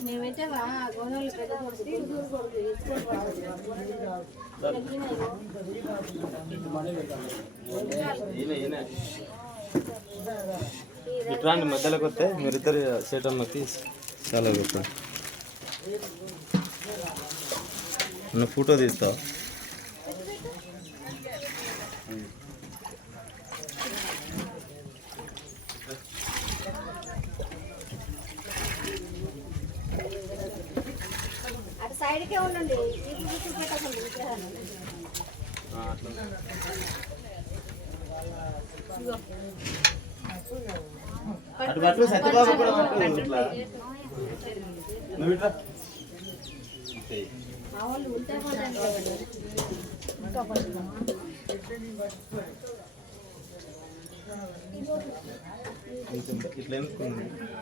మేమైతే గోనెలు పెద్ద ఇట్లాంటి మధ్యలోకి వస్తే మీరిద్దరు సేటమ్మకి చాలా పెట్టాం ఫోటో తీస్తావు సైడ్కే ఉండండి అటు పట్టు సత్యబాబు కూడా పట్టు ఇట్లా నువ్వు ఇట్లా ఇట్లా ఎందుకు